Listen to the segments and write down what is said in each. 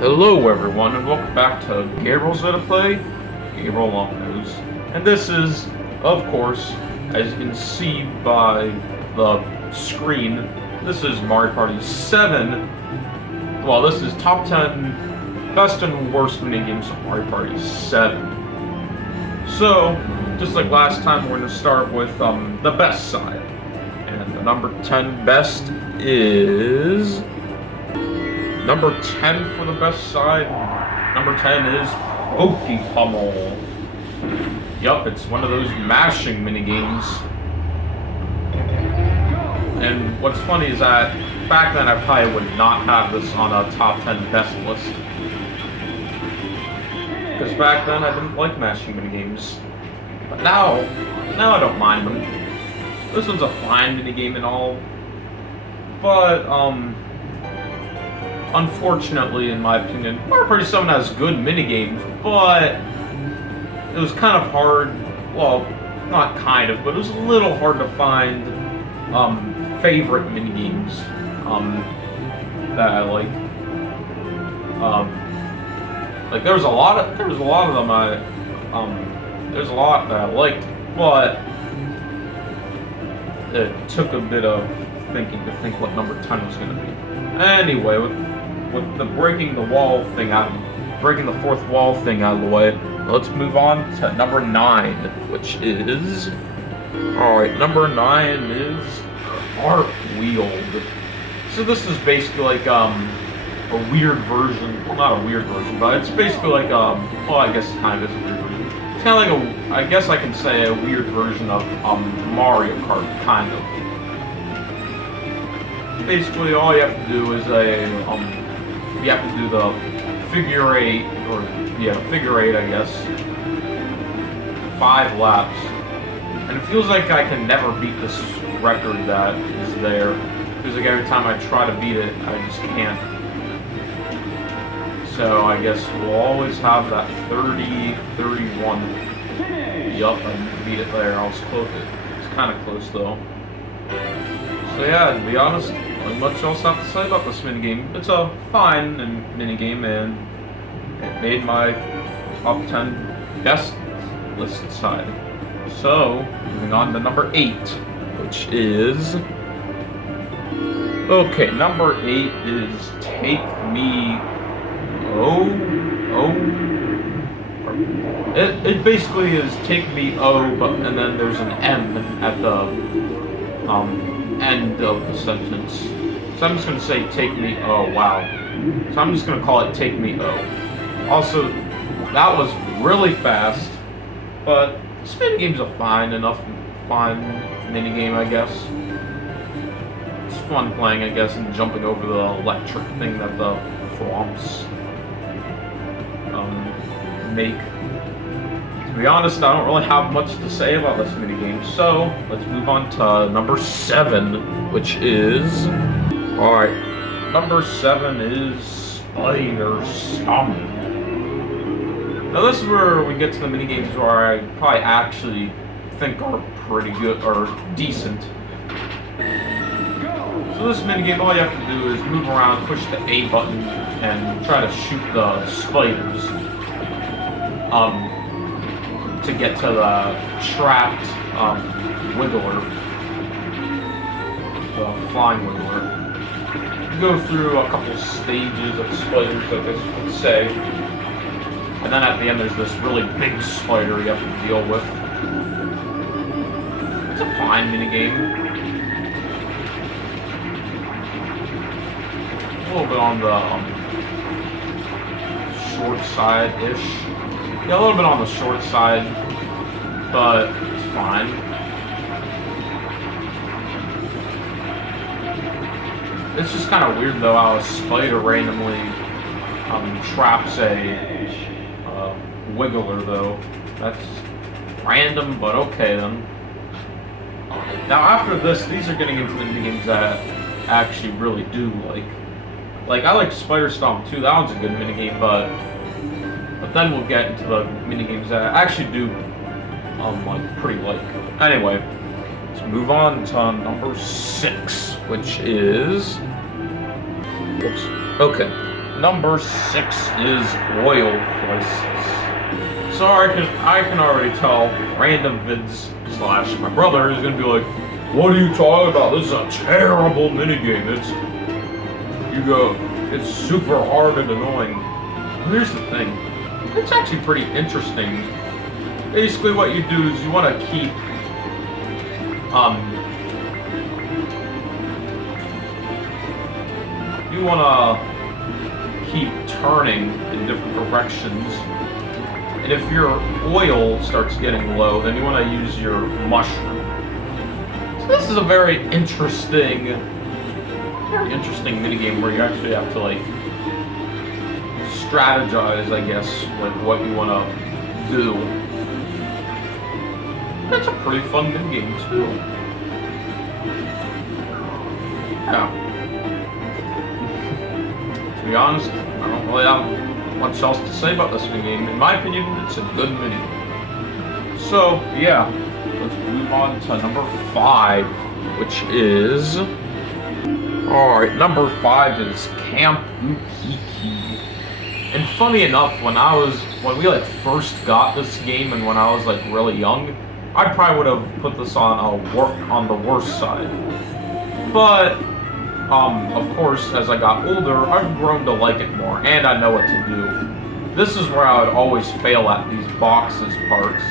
Hello everyone and welcome back to Gabriel's Let It Play, Gabriel Longnose. And this is, of course, as you can see by the screen, this is Mario Party 7. Well, this is top 10 best and worst minigames of Mario Party 7. So, just like last time, we're going to start with the best side. And the number 10 best is... Number 10 for the best side. Number 10 is Pokey Pummel. Yup, it's one of those mashing minigames. And what's funny is that back then I probably would not have this on a top 10 best list. Because back then I didn't like mashing minigames. But now I don't mind them. This one's a fine minigame and all. But, unfortunately, in my opinion, Mario Party 7 has good minigames, but it was kind of hard, well, not kind of, but it was a little hard to find favorite minigames that I like. Like there was a lot of them there's a lot that I liked, but it took a bit of thinking to think what number 10 was going to be. Anyway, with the breaking the fourth wall thing out of the way, let's move on to number 9, which is... Alright, number 9 is Cartwheeled. So this is basically like a weird version, well, not a weird version, but it's basically like well, I guess it kind of is a weird version. It's kind of like I guess I can say a weird version of Mario Kart, kind of. Basically, all you have to do is you have to do the figure eight, figure eight, I guess, 5 laps, and it feels like I can never beat this record that is there. It feels like every time I try to beat it, I just can't. So I guess we'll always have that 30, 31. Yup, I beat it there. I was close. It's kind of close though. So yeah, to be honest, not much else I have to say about this minigame. It's a fine minigame, and it made my top 10 best list side. So, moving on to number 8, which is... Okay, number 8 is Take Me... It basically is Take Me and then there's an M at the end of the sentence. So I'm just going to say Take Me wow. So I'm just going to call it Take Me Also, that was really fast, but this minigame's a fine minigame, I guess. It's fun playing, I guess, and jumping over the electric thing that the thwomps make. To be honest, I don't really have much to say about this minigame, so let's move on to number 7, which is... Alright, number 7 is Spider Stomp. Now this is where we get to the minigames where I probably actually think are pretty good, or decent. So this minigame, all you have to do is move around, push the A button, and try to shoot the spiders. To get to the trapped wiggler, the flying wiggler. You go through a couple stages of spiders, I guess you could say, and then at the end there's this really big spider you have to deal with. It's a fine minigame. A little bit on the short side-ish. Yeah, a little bit on the short side, but it's fine. It's just kind of weird though how a spider randomly traps a wiggler though. That's random, but okay then. Now after this, these are getting into the minigames that I actually really do like. Like, I like Spider Stomp too, that one's a good minigame, but then we'll get into the minigames that I actually do, pretty like. Anyway, let's move on to number 6, which is... Oops. Okay. number 6 is oil prices. So I can already tell random vids slash my brother is gonna be like, what are you talking about? This is a terrible minigame. It's super hard and annoying. Here's the thing. It's actually pretty interesting. Basically what you do is you want to keep turning in different directions. And if your oil starts getting low, then you want to use your mushroom. So this is a very interesting minigame where you actually have to like strategize, I guess, like what you want to do. It's a pretty fun minigame too. Yeah. To be honest, I don't really have much else to say about this minigame. In my opinion, it's a good minigame. So, yeah, let's move on to number 5, which is... Alright, number 5 is Camp Ukiki. And funny enough, when we like first got this game and when I was like really young, I probably would have put this on the worst side. But of course, as I got older, I've grown to like it more, and I know what to do. This is where I would always fail at these boxes parts.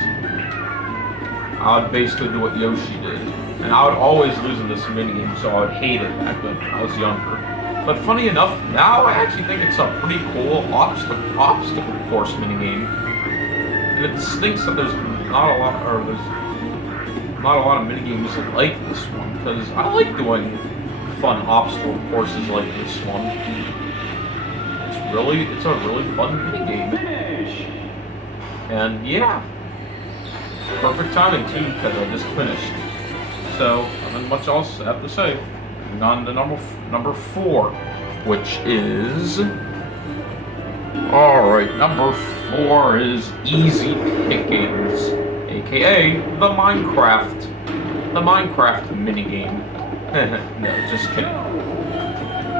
I would basically do what Yoshi did, and I would always lose in this minigame, so I would hate it back when I was younger. But funny enough, now I actually think it's a pretty cool obstacle course minigame. And it stinks that there's not a lot of minigames like this one, because I like doing fun obstacle courses like this one. It's a really fun minigame. And yeah, perfect timing too, because I just finished. So, nothing much else I have to say. Moving on to number 4, which is... Alright, number 4 is Easy Pickings, aka the Minecraft minigame. No, just kidding.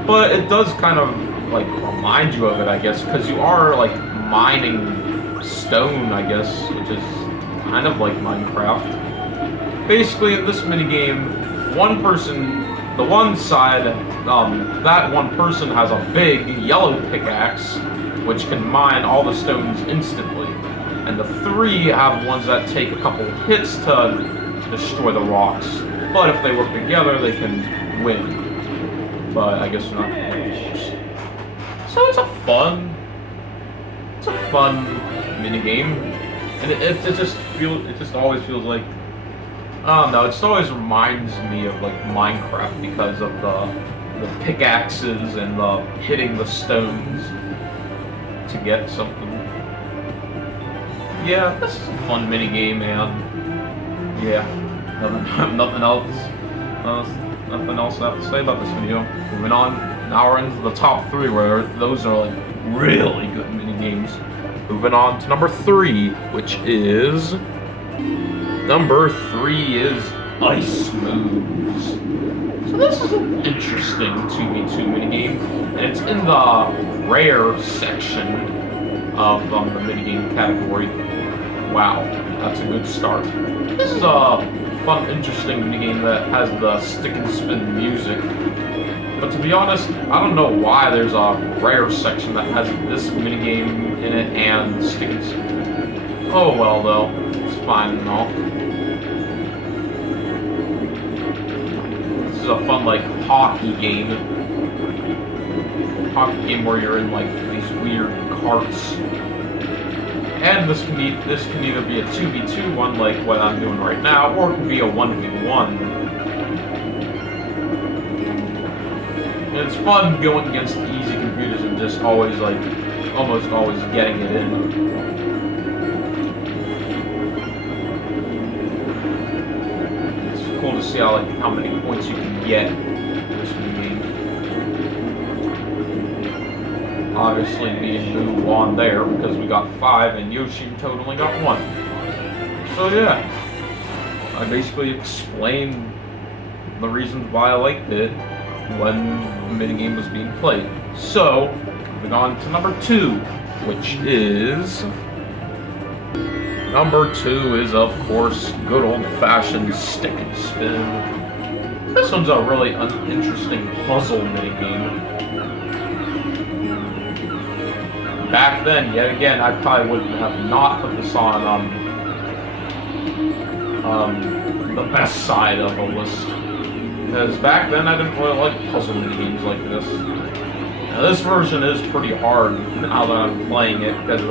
But it does kind of, like, remind you of it, I guess, because you are, like, mining stone, I guess, which is kind of like Minecraft. Basically, in this minigame, the one side, that one person has a big yellow pickaxe, which can mine all the stones instantly. And the 3 have ones that take a couple hits to destroy the rocks. But if they work together, they can win. But I guess not. So it's a fun minigame, and it just always feels like, I don't know, it just always reminds me of like Minecraft because of the pickaxes and the hitting the stones to get something. Yeah, this is a fun minigame, and yeah, nothing else I have to say about this video. Moving on, now we're into the top 3, where those are like really good minigames. Moving on to number 3, which is... Number 3 is Ice Moves. So this is an interesting 2v2 minigame, and it's in the rare section of the minigame category. Wow, that's a good start. This is a fun, interesting minigame that has the stick and spin music. But to be honest, I don't know why there's a rare section that has this minigame in it and stick and spin. Oh well though, it's fine and all. This is a fun like hockey game where you're in like these weird carts. And this can either be a 2v2 one like what I'm doing right now, or it can be a 1v1. And it's fun going against easy computers and just always like, almost always getting it in. It's cool to see how many points you can get in this game. Obviously, me and Boo won there because we got 5 and Yoshi totally got 1. So yeah, I basically explained the reasons why I liked it when the minigame was being played. So, Moving on to number 2, which is... Number 2 is, of course, good old-fashioned stick and spin. This one's a really interesting puzzle minigame. Back then, yet again, I probably would have not put this on the best side of the list. Because back then, I didn't really like puzzle minigames like this. Now, this version is pretty hard now that I'm playing it, because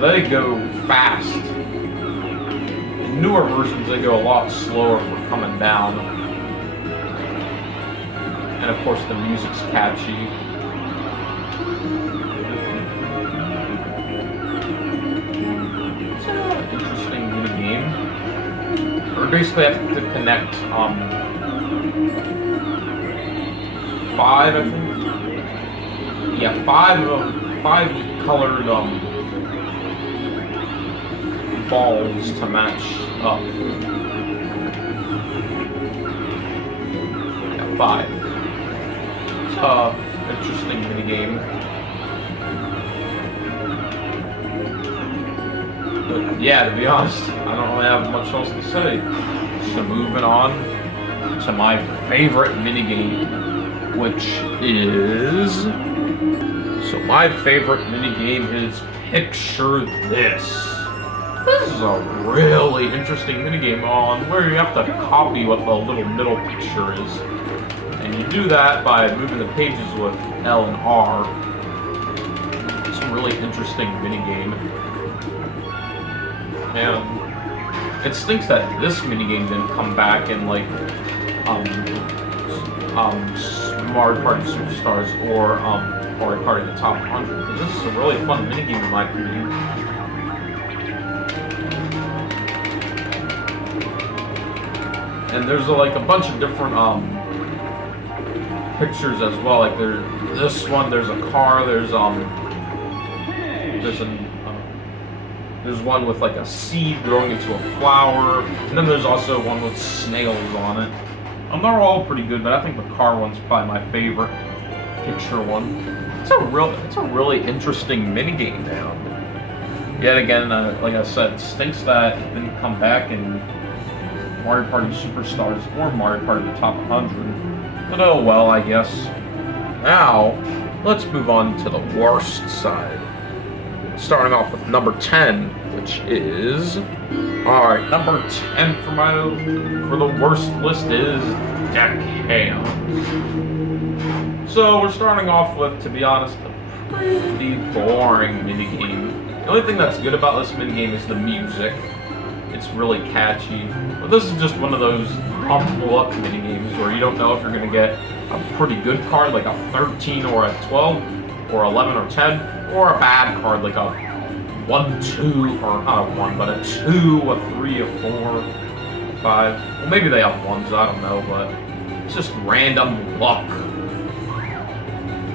they go fast. In newer versions, they go a lot slower for coming down. And of course, the music's catchy. It's an interesting minigame. We basically have to connect 5, I think. Yeah, 5 colored balls to match up. Yeah, 5. It's an interesting minigame. But yeah, to be honest, I don't really have much else to say. So moving on to my favorite minigame, which is... So my favorite minigame is Picture This. This is a really interesting minigame on where you have to copy what the little middle picture is. And you do that by moving the pages with L and R. It's a really interesting minigame. And it stinks that this minigame didn't come back in like Mario Party Superstars or Mario Party the Top 100, because this is a really fun minigame in my opinion. And there's like a bunch of different pictures as well. Like this one, there's a car. There's one with like a seed growing into a flower, and then there's also one with snails on it. They're all pretty good, but I think the car one's probably my favorite picture one. It's a really interesting minigame now. Yet again, like I said, it stinks that it didn't come back in Mario Party Superstars or Mario Party the Top 100. But oh well, I guess. Now, let's move on to the worst side. Starting off with number 10, which is... Alright, number 10 for the worst list is Deckhands. So we're starting off with, to be honest, a pretty boring minigame. The only thing that's good about this minigame is the music. It's really catchy. But this is just one of those pump luck minigames where you don't know if you're going to get a pretty good card, like a 13 or a 12, or 11 or 10, or a bad card, like a 1, 2, or not a 1, but a 2, a 3, a 4, 5. Well, maybe they have 1s, I don't know, but it's just random luck.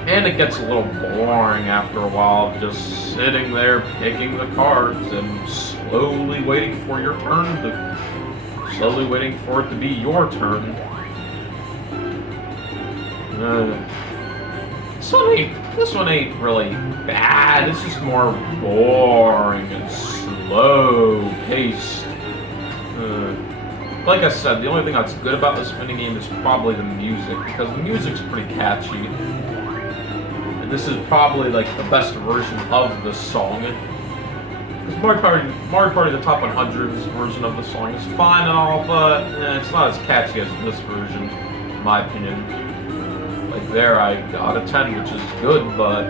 And it gets a little boring after a while, just sitting there picking the cards and slowly waiting for your turn slowly waiting for it to be your turn. This one ain't really bad. It's just more boring and slow paced. Like I said, the only thing that's good about this minigame is probably the music, because the music's pretty catchy. And this is probably like the best version of the song. Because Mario Party the Top 100's version of the song is fine and all, but it's not as catchy as this version, in my opinion. Like there, I got a 10, which is good, but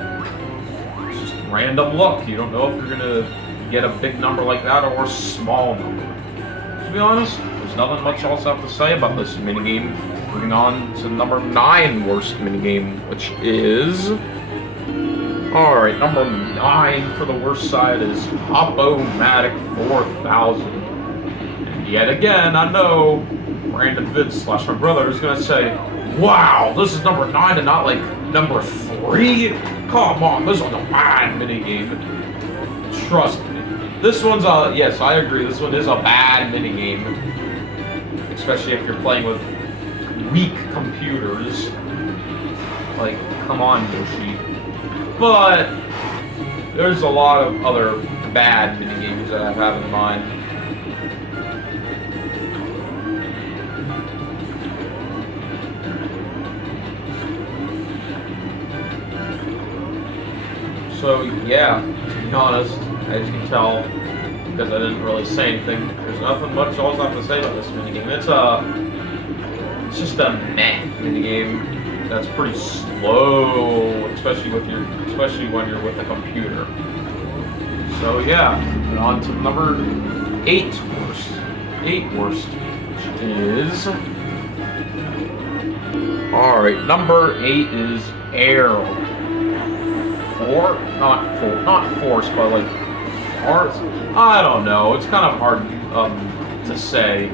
it's just random luck. You don't know if you're gonna get a big number like that or a small number. To be honest, there's nothing much else I have to say about this minigame. Moving on to number 9 worst minigame, which is... Alright, number 9 for the worst side is Hop-O-Matic 4000. And yet again, I know Brandon Vince / my brother is gonna say, wow, this is number 9 and not like number 3? Come on, this one's a bad minigame. Trust me. This one's yes, I agree, this one is a bad minigame. Especially if you're playing with weak computers. Like, come on, Yoshi. But there's a lot of other bad minigames that I have in mind. So yeah, to be honest, as you can tell, because I didn't really say anything, there's nothing much else I have to say about this minigame. It's just a meh minigame that's pretty slow, especially when you're with a computer. So yeah, on to number 8 worst. 8 worst, which is... Alright, number 8 is Arrow. Not force, but like art. I don't know. It's kind of hard to say.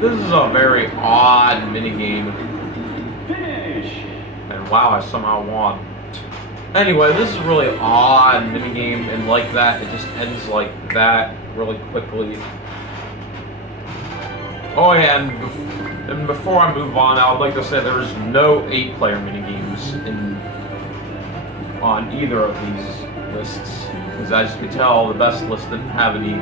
This is a very odd minigame. Finish. And wow, I somehow won. Anyway, this is a really odd minigame, and like that, it just ends like that really quickly. Oh yeah, and before I move on, I would like to say there's no 8-player minigames on either of these lists, because as you can tell, the best list didn't have any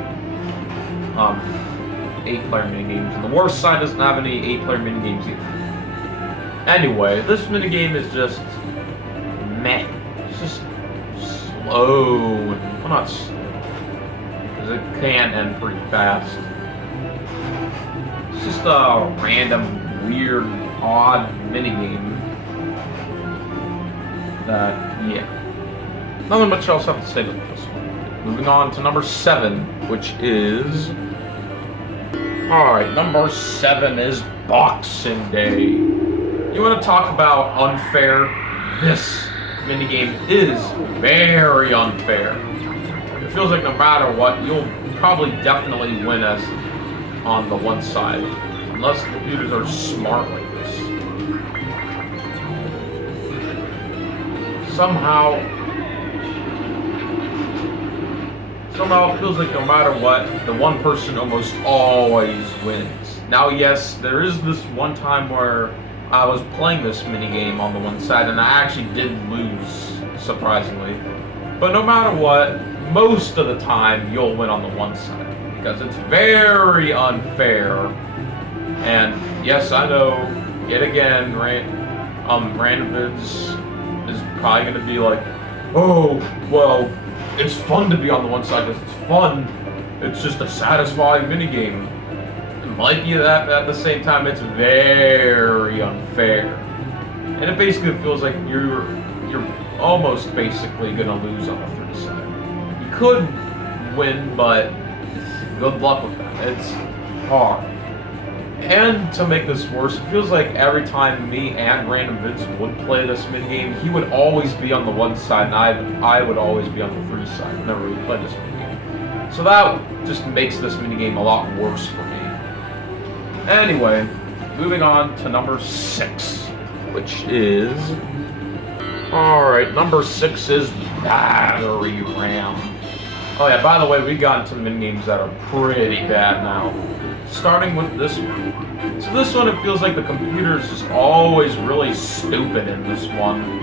8-player minigames, and the worst side doesn't have any 8-player minigames either. Anyway, this minigame is just meh. It's just slow. Well, not slow, because it can end pretty fast. It's just a random, weird, odd minigame that, yeah. Nothing much else I have to say about this one. Moving on to number 7, which is... Alright, number 7 is Boxing Day. You want to talk about unfair? This minigame is very unfair. It feels like no matter what, you'll probably definitely win as on the one side, unless the computers are smart like this. Somehow it feels like no matter what, the one person almost always wins. Now yes, there is this one time where I was playing this minigame on the one side and I actually did lose, surprisingly. But no matter what, most of the time you'll win on the one side, because it's very unfair. And yes, I know, yet again, random vids is probably going to be like, oh, well, it's fun to be on the one side because it's fun. It's just a satisfying minigame. It might be that, but at the same time, it's very unfair. And it basically feels like you're almost basically gonna lose on the third side. You could win, but good luck with that. It's hard. And to make this worse, it feels like every time me and Random Vids would play this minigame, he would always be on the one side, and I would always be on the three side whenever we played this minigame. So that just makes this minigame a lot worse for me. Anyway, moving on to number 6, which is... Alright, number 6 is Battery Ram. Oh yeah, by the way, we got into minigames that are pretty bad now. Starting with this one. So this one, it feels like the computer is just always really stupid in this one.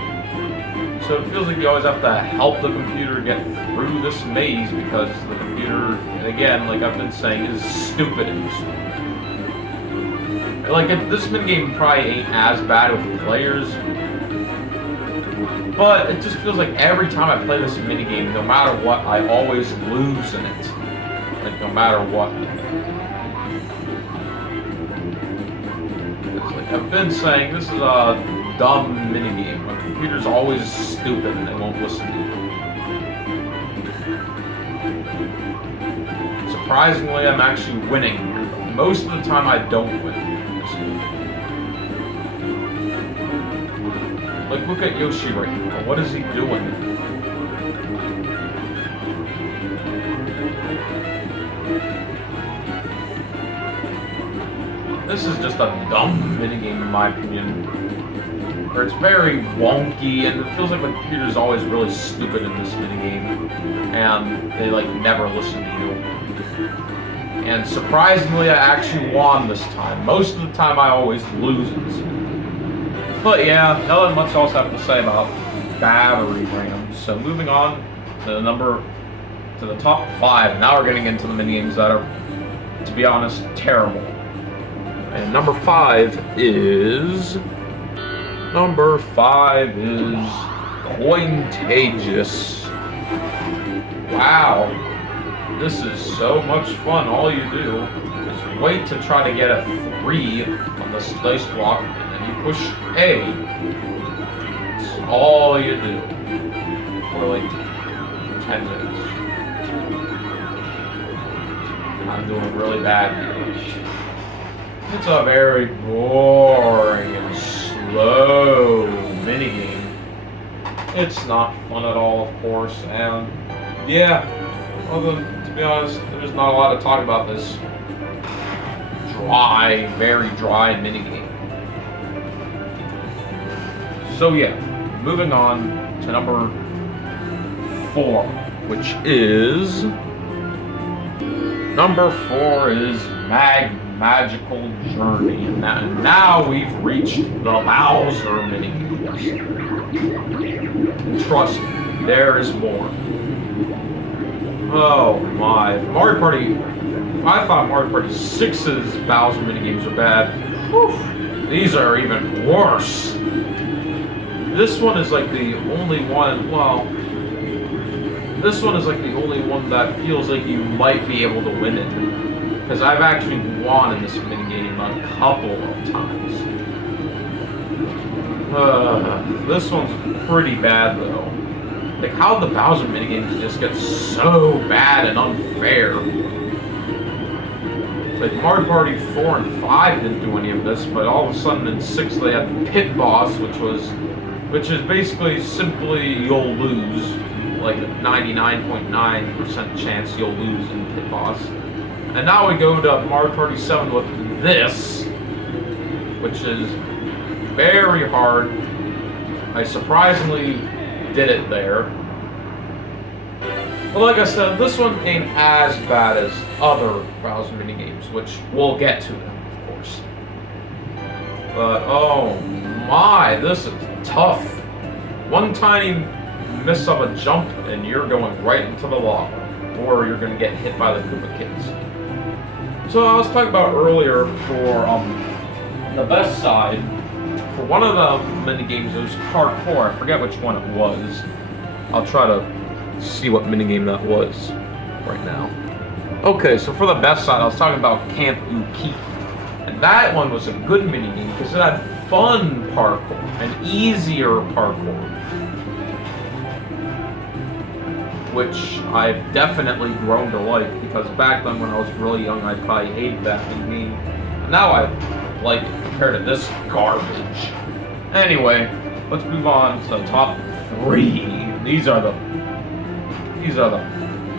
So it feels like you always have to help the computer get through this maze because the computer, again, like I've been saying, is stupid in this one. Like, this minigame probably ain't as bad with players, but it just feels like every time I play this minigame, no matter what, I always lose in it. Like, no matter what. Like I've been saying, this is a dumb minigame. My computer's always stupid and they won't listen to you. Surprisingly, I'm actually winning. Most of the time, I don't win. Like, look at Yoshi right now. What is he doing? This is just a dumb minigame, in my opinion. Where it's very wonky, and it feels like the computer's always really stupid in this minigame. And they, like, never listen to you. And surprisingly, I actually won this time. Most of the time, I always lose in this minigame. But yeah, nothing much else I have to say about battery rams. So moving on to the top 5. Now we're getting into the minigames that are, to be honest, terrible. And number 5 is Cointagious. Wow, this is so much fun. All you do is wait to try to get a 3 on the dice block, and then you push A. That's all you do for like 10 minutes. I'm doing really bad here. It's a very boring and slow minigame. It's not fun at all, of course, and yeah, although to be honest, there's not a lot to talk about this dry, very dry minigame. So yeah, moving on to number 4, which is Magical Journey. And now we've reached the Bowser minigames. And trust me, there is more. Oh my. Mario Party, I thought Mario Party 6's Bowser minigames were bad. Whew, these are even worse. This one is like the only one, this one is like the only one that feels like you might be able to win it. Because I've actually won in this minigame a couple of times. This one's pretty bad though. Like how the Bowser minigames just get so bad and unfair. Like Mario Party 4 and 5 didn't do any of this, but all of a sudden in 6 they had the Pit Boss, which is basically simply you'll lose. Like a 99.9% chance you'll lose in Pit Boss. And now we go to Mario Party 7 with this, which is very hard. I surprisingly did it there. But like I said, this one ain't as bad as other Bowser minigames, which we'll get to them, of course. But oh my, this is tough. One tiny miss of a jump and you're going right into the lava, or you're going to get hit by the Koopa Kids. So I was talking about earlier for the best side, for one of the minigames, it was parkour. I forget which one it was. I'll try to see what minigame that was right now. Okay, so for the best side, I was talking about Camp Ukiki. And that one was a good minigame because it had fun parkour and easier parkour, which I've definitely grown to like, because back then when I was really young, I probably hated that minigame. Now I like it compared to this garbage. Anyway, let's move on to the top 3. These are the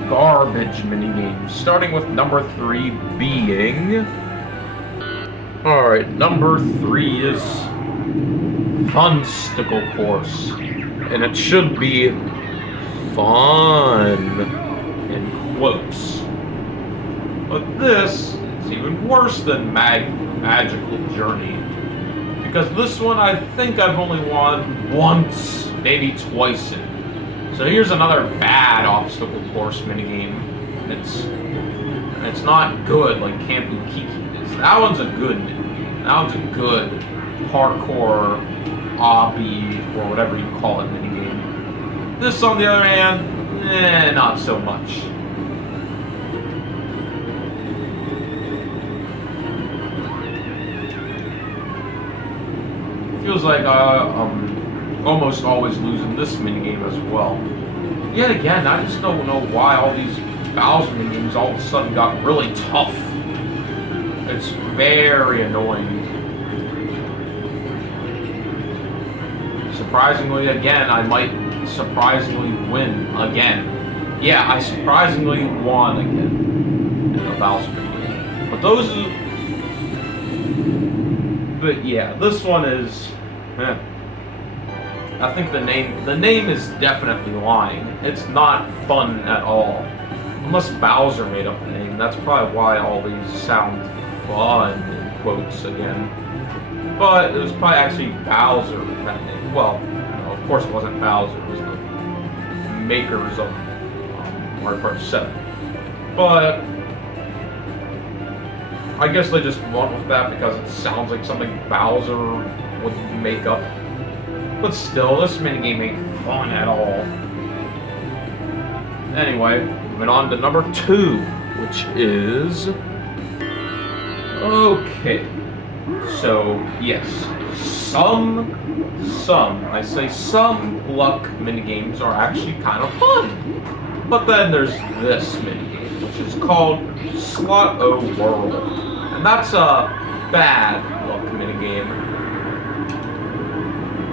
garbage minigames. Starting with number 3 being... Alright, number 3 is Funsticle Course. And it should be fun, in quotes. But this is even worse than Magical Journey, because this one I think I've only won once, maybe twice in. So here's another bad obstacle course minigame. It's not good like Camp Ukiki is. That one's a good minigame. That one's a good parkour, obby, or whatever you call it minigame. This, on the other hand, not so much. Feels like I'm almost always losing this minigame as well. Yet again, I just don't know why all these Bowser minigames all of a sudden got really tough. It's very annoying. Surprisingly, again, I might surprisingly win again. Yeah, I surprisingly won again in the Bowser minigame. But but yeah, this one is... I think the name is definitely lying. It's not fun at all. Unless Bowser made up the name. That's probably why all these sound fun, in quotes again. but it was probably actually Bowser that made it. Well, no, of course it wasn't Bowser, it was the makers of Mario Kart 7. But I guess they just went with that because it sounds like something Bowser would make up. But still, this minigame ain't fun at all. Anyway, moving on to number 2, which is... Okay. So, yes. Some luck minigames are actually kind of fun. But then there's this minigame, which is called Slot-O World. And that's a bad luck minigame.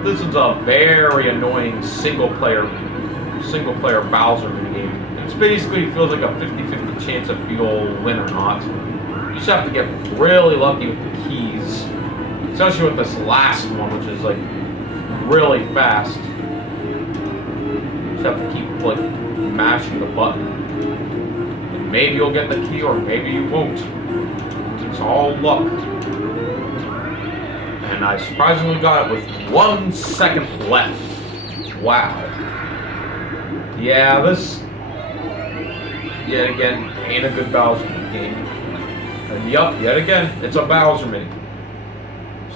This is a very annoying single-player Bowser minigame. It's basically feels like a 50-50 chance if you'll win or not. You just have to get really lucky with the keys. Especially with this last one, which is like really fast. You just have to keep like mashing the button. And maybe you'll get the key or maybe you won't. It's all luck. And I surprisingly got it with 1 second left. Wow. Yeah, this yet again ain't a good Bowser game. And yup, yet again, it's a Bowser mini.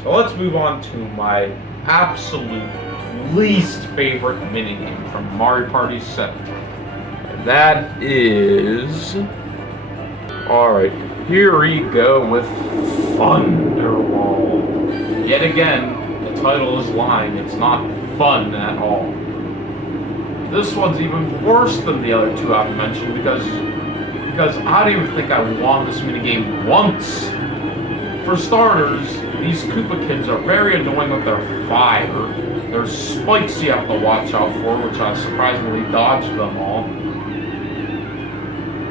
So let's move on to my absolute least favorite minigame from Mario Party 7. And that is... Alright, here we go with Thunderwall. Yet again, the title is lying. It's not fun at all. This one's even worse than the other two I've mentioned because I don't even think I won this minigame once. For starters, these Koopa kids are very annoying with their fire. There's spikes you have to watch out for, which I surprisingly dodged them all.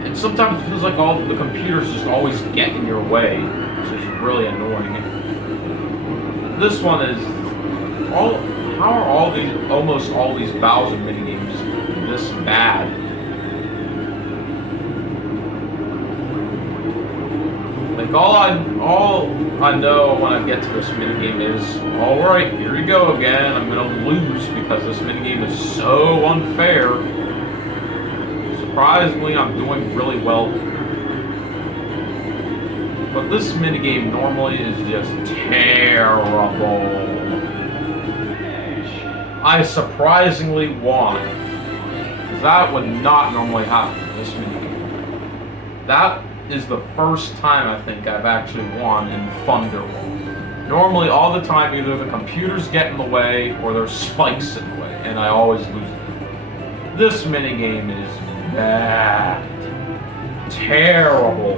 And sometimes it feels like all the computers just always get in your way, which is really annoying. This one is how are almost all these Bowser minigames this bad? Like all I know when I get to this minigame is, alright, here we go again. I'm gonna lose because this minigame is so unfair. Surprisingly, I'm doing really well. But this minigame normally is just terrible. I surprisingly won. Because that would not normally happen in this minigame. That is the first time I think I've actually won in Thunderwall. Normally, all the time, either the computers get in the way or there's spikes in the way, and I always lose it. This minigame is bad. Terrible.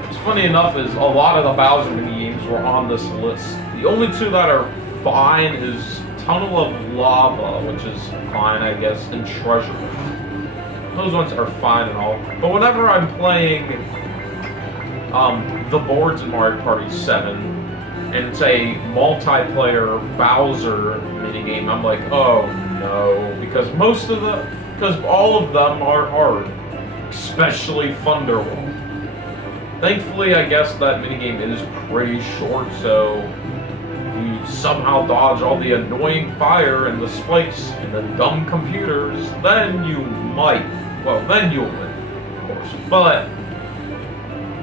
What's funny enough is a lot of the Bowser minigames were on this list. The only two that are fine is Tunnel of Lava, which is fine, I guess, and Treasure. Those ones are fine and all. But whenever I'm playing the boards in Mario Party 7, and it's a multiplayer Bowser minigame, I'm like, oh no, because all of them are hard, especially Thunderwall. Thankfully, I guess that minigame is pretty short, so if you somehow dodge all the annoying fire and the spikes and the dumb computers, then you might. Well, then you'll win, of course. But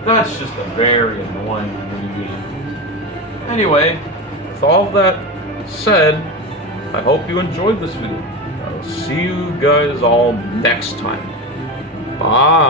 that's just a very annoying minigame. Anyway, with all that said, I hope you enjoyed this video. I'll see you guys all next time. Bye.